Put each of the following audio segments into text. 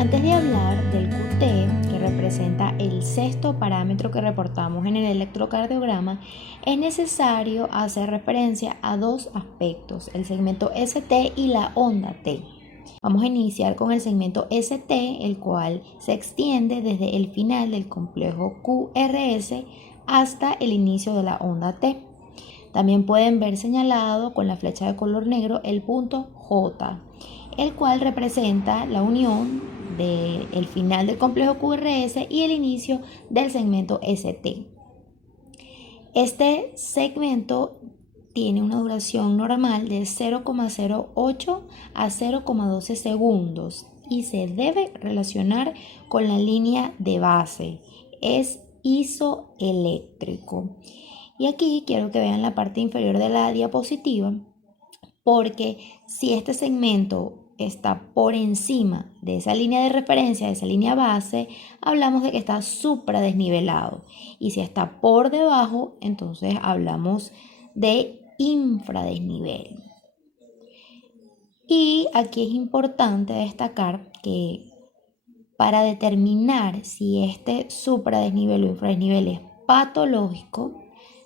Antes de hablar del QT, que representa el sexto parámetro que reportamos en el electrocardiograma, es necesario hacer referencia a dos aspectos, el segmento ST y la onda T. Vamos a iniciar con el segmento ST, el cual se extiende desde el final del complejo QRS hasta el inicio de la onda T. También pueden ver señalado con la flecha de color negro el punto J, el cual representa la unión del final del complejo QRS y el inicio del segmento ST. Este segmento tiene una duración normal de 0,08 a 0,12 segundos y se debe relacionar con la línea de base. Es isoeléctrico. Y aquí quiero que vean la parte inferior de la diapositiva, porque si este segmento está por encima de esa línea de referencia, de esa línea base, hablamos de que está supradesnivelado. Y si está por debajo, entonces hablamos de infradesnivel. Y aquí es importante destacar que para determinar si este supradesnivel o infradesnivel es patológico,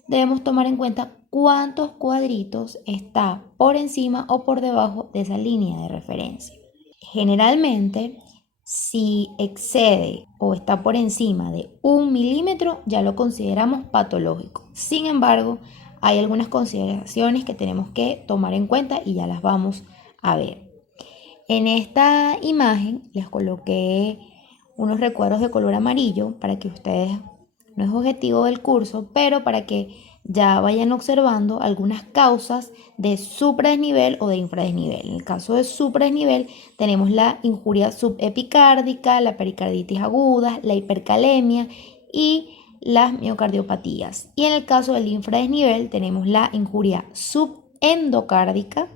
debemos tomar en cuenta cuántos cuadritos está por encima o por debajo de esa línea de referencia. Generalmente, si excede o está por encima de 1 milímetro, ya lo consideramos patológico. Sin embargo, hay algunas consideraciones que tenemos que tomar en cuenta y ya las vamos a ver. En esta imagen les coloqué unos recuadros de color amarillo para que ustedes, no es objetivo del curso, pero para que ya vayan observando algunas causas de supradesnivel o de infradesnivel. En el caso de supradesnivel tenemos la injuria subepicárdica, la pericarditis aguda, la hipercalemia y las miocardiopatías. Y en el caso del infradesnivel tenemos la injuria subendocárdica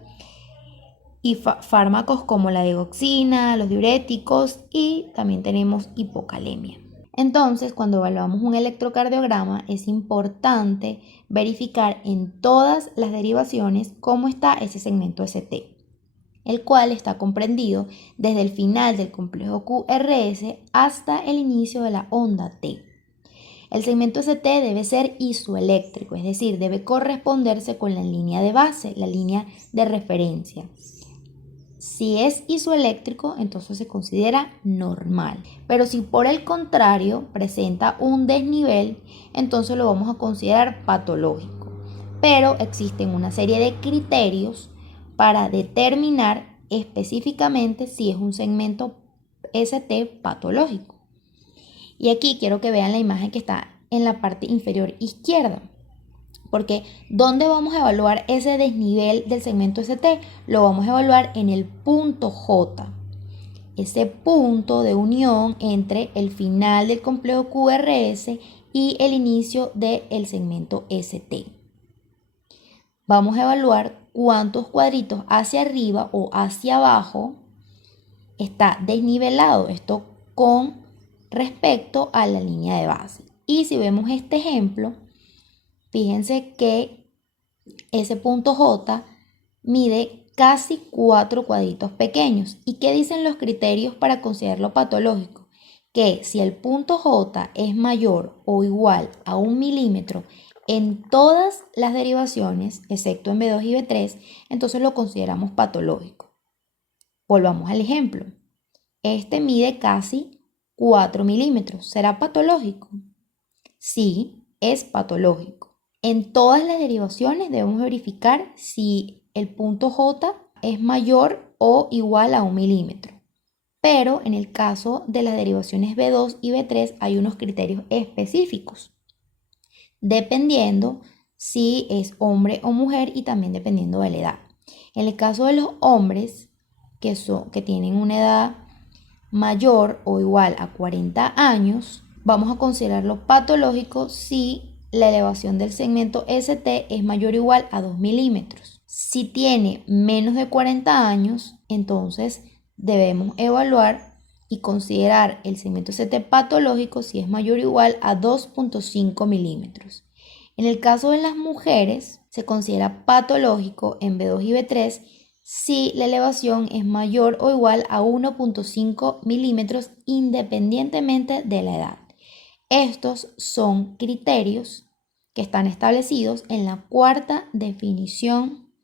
y fármacos como la digoxina, los diuréticos y también tenemos hipocalemia. Entonces, cuando evaluamos un electrocardiograma es importante verificar en todas las derivaciones cómo está ese segmento ST, el cual está comprendido desde el final del complejo QRS hasta el inicio de la onda T. El segmento ST debe ser isoeléctrico, es decir, debe corresponderse con la línea de base, la línea de referencia. Si es isoeléctrico, entonces se considera normal. Pero si por el contrario presenta un desnivel, entonces lo vamos a considerar patológico. Pero existen una serie de criterios para determinar específicamente si es un segmento ST patológico. Y aquí quiero que vean la imagen que está en la parte inferior izquierda. Porque ¿dónde vamos a evaluar ese desnivel del segmento ST? Lo vamos a evaluar en el punto J, ese punto de unión entre el final del complejo QRS y el inicio del segmento ST. Vamos a evaluar cuántos cuadritos hacia arriba o hacia abajo está desnivelado, esto con respecto a la línea de base. Y si vemos este ejemplo, fíjense que ese punto J mide casi 4 cuadritos pequeños. ¿Y qué dicen los criterios para considerarlo patológico? Que si el punto J es mayor o igual a 1 milímetro en todas las derivaciones, excepto en B2 y B3, entonces lo consideramos patológico. Volvamos al ejemplo. Este mide casi 4 milímetros. ¿Será patológico? Sí, es patológico. En todas las derivaciones debemos verificar si el punto J es mayor o igual a 1 milímetro. Pero en el caso de las derivaciones B2 y B3 hay unos criterios específicos, dependiendo si es hombre o mujer y también dependiendo de la edad. En el caso de los hombres que tienen una edad mayor o igual a 40 años, vamos a considerarlo patológico si la elevación del segmento ST es mayor o igual a 2 milímetros. Si tiene menos de 40 años, entonces debemos evaluar y considerar el segmento ST patológico si es mayor o igual a 2,5 milímetros. En el caso de las mujeres, se considera patológico en B2 y B3 si la elevación es mayor o igual a 1,5 milímetros independientemente de la edad. Estos son criterios que están establecidos en la cuarta definición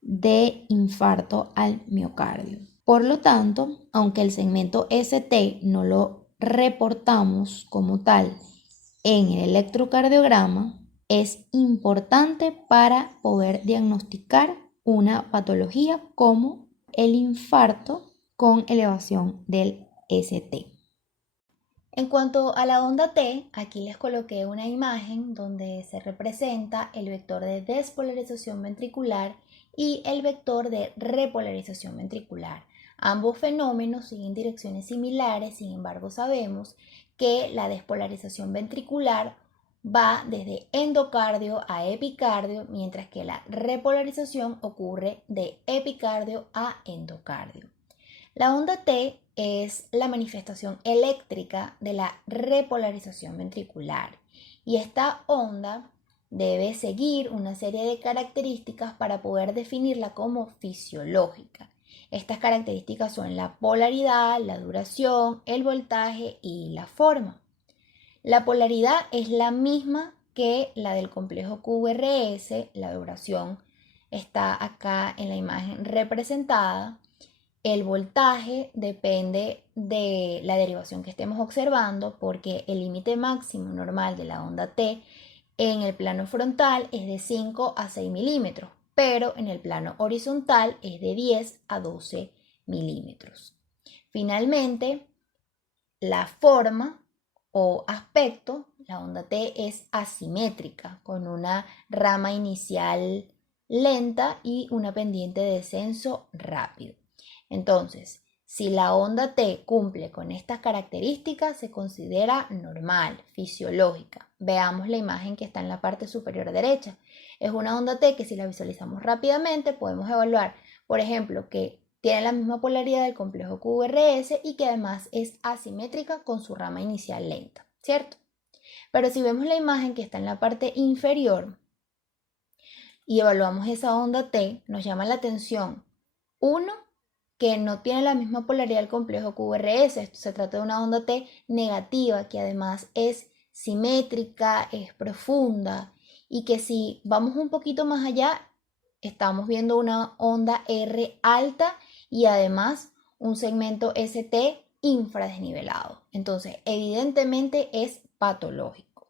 de infarto al miocardio. Por lo tanto, aunque el segmento ST no lo reportamos como tal en el electrocardiograma, es importante para poder diagnosticar una patología como el infarto con elevación del ST. En cuanto a la onda T, aquí les coloqué una imagen donde se representa el vector de despolarización ventricular y el vector de repolarización ventricular. Ambos fenómenos siguen direcciones similares, sin embargo sabemos que la despolarización ventricular va desde endocardio a epicardio, mientras que la repolarización ocurre de epicardio a endocardio. La onda T es la manifestación eléctrica de la repolarización ventricular y esta onda debe seguir una serie de características para poder definirla como fisiológica. Estas características son la polaridad, la duración, el voltaje y la forma. La polaridad es la misma que la del complejo QRS, la duración está acá en la imagen representada. El voltaje depende de la derivación que estemos observando porque el límite máximo normal de la onda T en el plano frontal es de 5 a 6 milímetros, pero en el plano horizontal es de 10 a 12 milímetros. Finalmente, la forma o aspecto, la onda T es asimétrica, con una rama inicial lenta y una pendiente de descenso rápido. Entonces, si la onda T cumple con estas características, se considera normal, fisiológica. Veamos la imagen que está en la parte superior derecha. Es una onda T que si la visualizamos rápidamente podemos evaluar, por ejemplo, que tiene la misma polaridad del complejo QRS y que además es asimétrica con su rama inicial lenta, ¿cierto? Pero si vemos la imagen que está en la parte inferior y evaluamos esa onda T, nos llama la atención, uno, que no tiene la misma polaridad del complejo QRS. Esto se trata de una onda T negativa que además es simétrica, es profunda y que si vamos un poquito más allá, estamos viendo una onda R alta y además un segmento ST infradesnivelado. Entonces, evidentemente es patológico.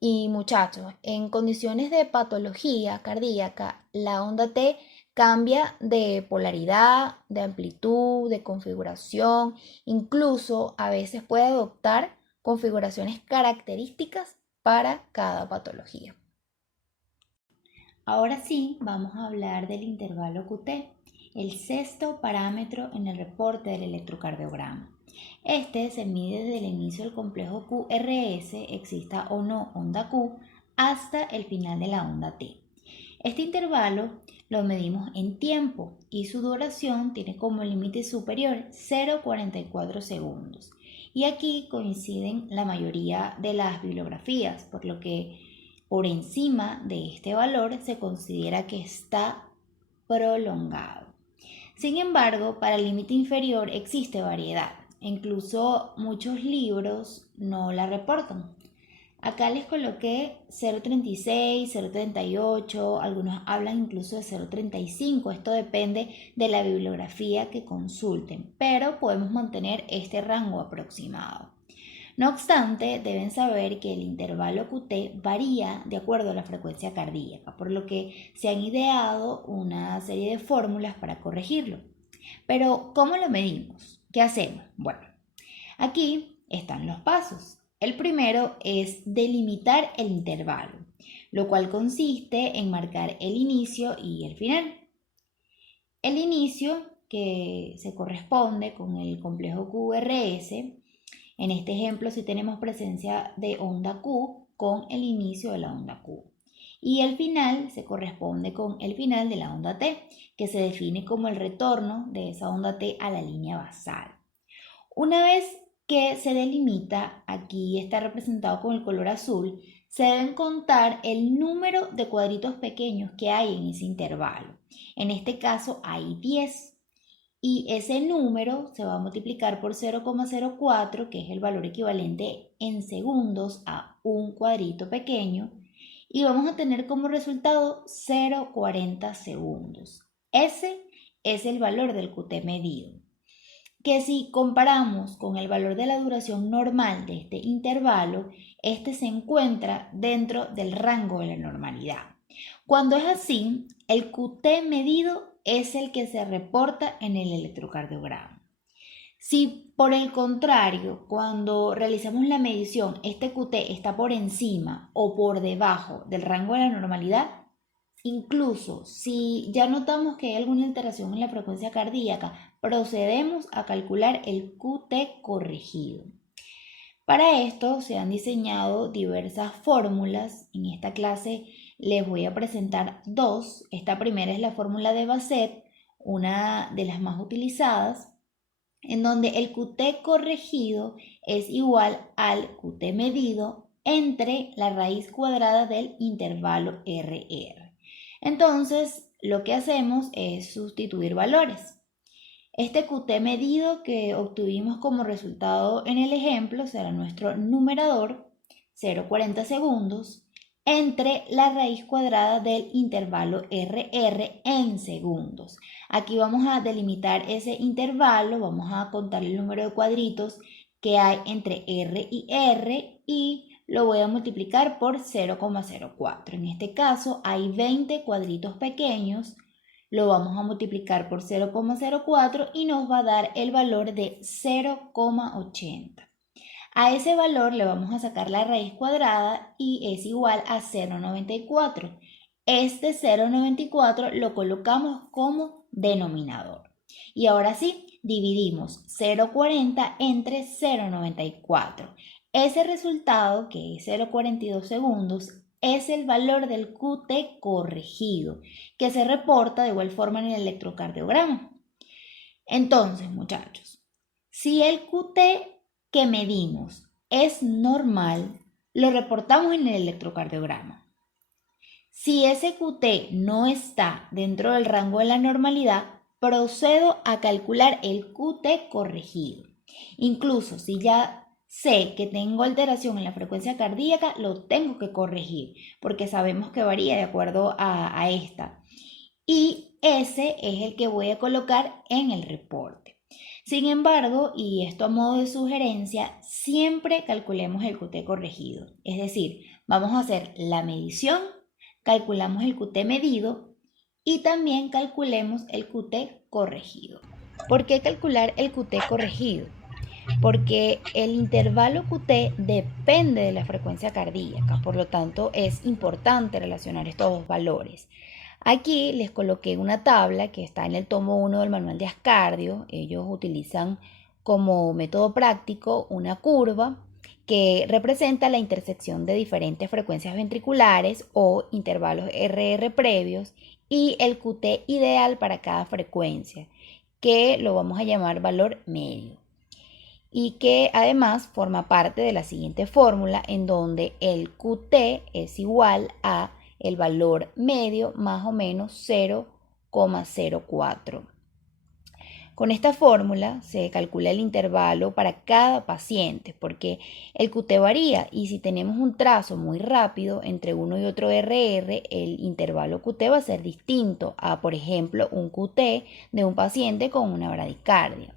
Y muchachos, en condiciones de patología cardíaca, la onda T cambia de polaridad, de amplitud, de configuración, incluso a veces puede adoptar configuraciones características para cada patología. Ahora sí, vamos a hablar del intervalo QT, el sexto parámetro en el reporte del electrocardiograma. Este se mide desde el inicio del complejo QRS, exista o no onda Q, hasta el final de la onda T. Este intervalo lo medimos en tiempo y su duración tiene como límite superior 0,44 segundos. Y aquí coinciden la mayoría de las bibliografías, por lo que por encima de este valor se considera que está prolongado. Sin embargo, para el límite inferior existe variedad. Incluso muchos libros no la reportan. Acá les coloqué 0,36, 0,38, algunos hablan incluso de 0,35. Esto depende de la bibliografía que consulten, pero podemos mantener este rango aproximado. No obstante, deben saber que el intervalo QT varía de acuerdo a la frecuencia cardíaca, por lo que se han ideado una serie de fórmulas para corregirlo. Pero, ¿cómo lo medimos? ¿Qué hacemos? Bueno, aquí están los pasos. El primero es delimitar el intervalo, lo cual consiste en marcar el inicio y el final. El inicio, que se corresponde con el complejo QRS, en este ejemplo si tenemos presencia de onda Q con el inicio de la onda Q. Y el final se corresponde con el final de la onda T, que se define como el retorno de esa onda T a la línea basal. Una vez que se delimita, aquí está representado con el color azul, se deben contar el número de cuadritos pequeños que hay en ese intervalo. En este caso hay 10. Y ese número se va a multiplicar por 0,04, que es el valor equivalente en segundos a un cuadrito pequeño, y vamos a tener como resultado 0,40 segundos. Ese es el valor del QT medido, que si comparamos con el valor de la duración normal de este intervalo, este se encuentra dentro del rango de la normalidad. Cuando es así, el QT medido es el que se reporta en el electrocardiograma. Si por el contrario, cuando realizamos la medición, este QT está por encima o por debajo del rango de la normalidad, incluso si ya notamos que hay alguna alteración en la frecuencia cardíaca, procedemos a calcular el QT corregido. Para esto se han diseñado diversas fórmulas. En esta clase les voy a presentar dos. Esta primera es la fórmula de Bassett, una de las más utilizadas, en donde el QT corregido es igual al QT medido entre la raíz cuadrada del intervalo RR. Entonces, lo que hacemos es sustituir valores. Este QT medido que obtuvimos como resultado en el ejemplo será nuestro numerador, 0,40 segundos, entre la raíz cuadrada del intervalo RR en segundos. Aquí vamos a delimitar ese intervalo, vamos a contar el número de cuadritos que hay entre R y R y lo voy a multiplicar por 0,04. En este caso hay 20 cuadritos pequeños. Lo vamos a multiplicar por 0,04 y nos va a dar el valor de 0,80. A ese valor le vamos a sacar la raíz cuadrada y es igual a 0,94. Este 0,94 lo colocamos como denominador. Y ahora sí, dividimos 0,40 entre 0,94. Ese resultado, que es 0,42 segundos, es el valor del QT corregido, que se reporta de igual forma en el electrocardiograma. Entonces, muchachos, si el QT que medimos es normal, lo reportamos en el electrocardiograma. Si ese QT no está dentro del rango de la normalidad, procedo a calcular el QT corregido. Incluso si ya sé que tengo alteración en la frecuencia cardíaca, lo tengo que corregir, porque sabemos que varía de acuerdo a esta. Y ese es el que voy a colocar en el reporte. Sin embargo, y esto a modo de sugerencia, siempre calculemos el QT corregido. Es decir, vamos a hacer la medición, calculamos el QT medido y también calculemos el QT corregido. ¿Por qué calcular el QT corregido? Porque el intervalo QT depende de la frecuencia cardíaca, por lo tanto es importante relacionar estos dos valores. Aquí les coloqué una tabla que está en el tomo 1 del manual de Ascardio. Ellos utilizan como método práctico una curva que representa la intersección de diferentes frecuencias ventriculares o intervalos RR previos y el QT ideal para cada frecuencia, que lo vamos a llamar valor medio, y que además forma parte de la siguiente fórmula en donde el QT es igual a el valor medio más o menos 0,04. Con esta fórmula se calcula el intervalo para cada paciente porque el QT varía y si tenemos un trazo muy rápido entre uno y otro RR, el intervalo QT va a ser distinto a, por ejemplo, un QT de un paciente con una bradicardia.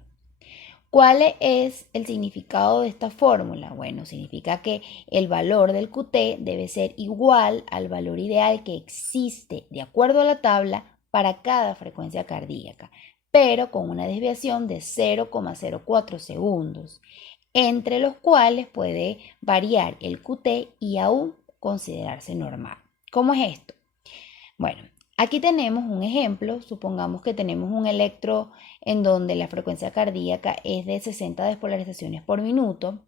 ¿Cuál es el significado de esta fórmula? Bueno, significa que el valor del QT debe ser igual al valor ideal que existe de acuerdo a la tabla para cada frecuencia cardíaca, pero con una desviación de 0,04 segundos, entre los cuales puede variar el QT y aún considerarse normal. ¿Cómo es esto? Bueno, aquí tenemos un ejemplo. Supongamos que tenemos un electro en donde la frecuencia cardíaca es de 60 despolarizaciones por minuto.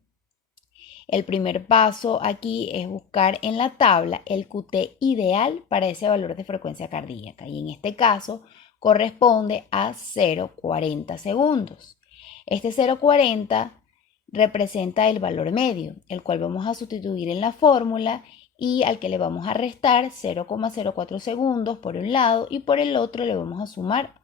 El primer paso aquí es buscar en la tabla el QT ideal para ese valor de frecuencia cardíaca y en este caso corresponde a 0,40 segundos. Este 0,40 representa el valor medio, el cual vamos a sustituir en la fórmula y al que le vamos a restar 0,04 segundos por un lado y por el otro le vamos a sumar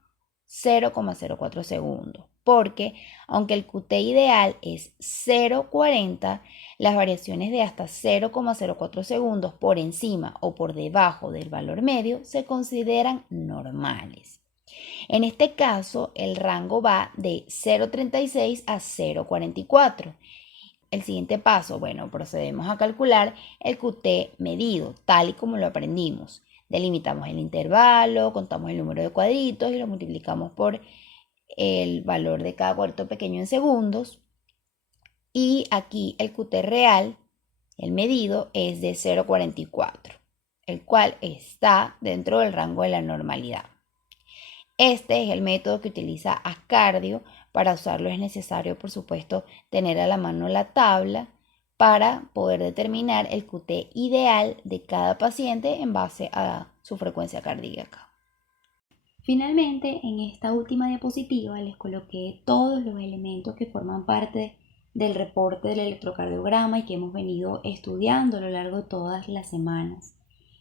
0,04 segundos, porque aunque el QT ideal es 0,40, las variaciones de hasta 0,04 segundos por encima o por debajo del valor medio se consideran normales. En este caso, el rango va de 0,36 a 0,44. El siguiente paso, bueno, procedemos a calcular el QT medido, tal y como lo aprendimos. Delimitamos el intervalo, contamos el número de cuadritos y lo multiplicamos por el valor de cada cuadrito pequeño en segundos. Y aquí el QT real, el medido, es de 0,44, el cual está dentro del rango de la normalidad. Este es el método que utiliza Ascardio. Para usarlo es necesario, por supuesto, tener a la mano la tabla para poder determinar el QT ideal de cada paciente en base a su frecuencia cardíaca. Finalmente, en esta última diapositiva les coloqué todos los elementos que forman parte del reporte del electrocardiograma y que hemos venido estudiando a lo largo de todas las semanas.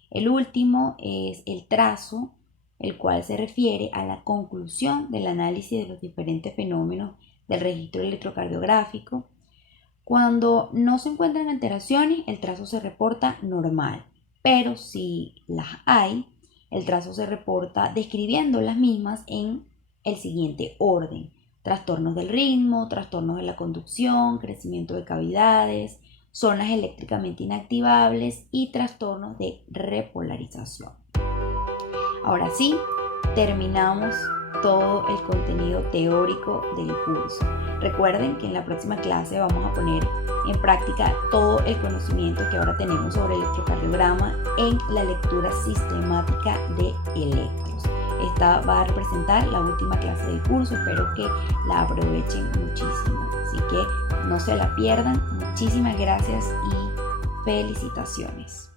El último es el trazo, el cual se refiere a la conclusión del análisis de los diferentes fenómenos del registro electrocardiográfico. Cuando no se encuentran alteraciones, el trazo se reporta normal, pero si las hay, el trazo se reporta describiendo las mismas en el siguiente orden: trastornos del ritmo, trastornos de la conducción, crecimiento de cavidades, zonas eléctricamente inactivables y trastornos de repolarización. Ahora sí, terminamos todo el contenido teórico del curso. Recuerden que en la próxima clase vamos a poner en práctica todo el conocimiento que ahora tenemos sobre el electrocardiograma en la lectura sistemática de electros. Esta va a representar la última clase del curso, espero que la aprovechen muchísimo. Así que no se la pierdan. Muchísimas gracias y felicitaciones.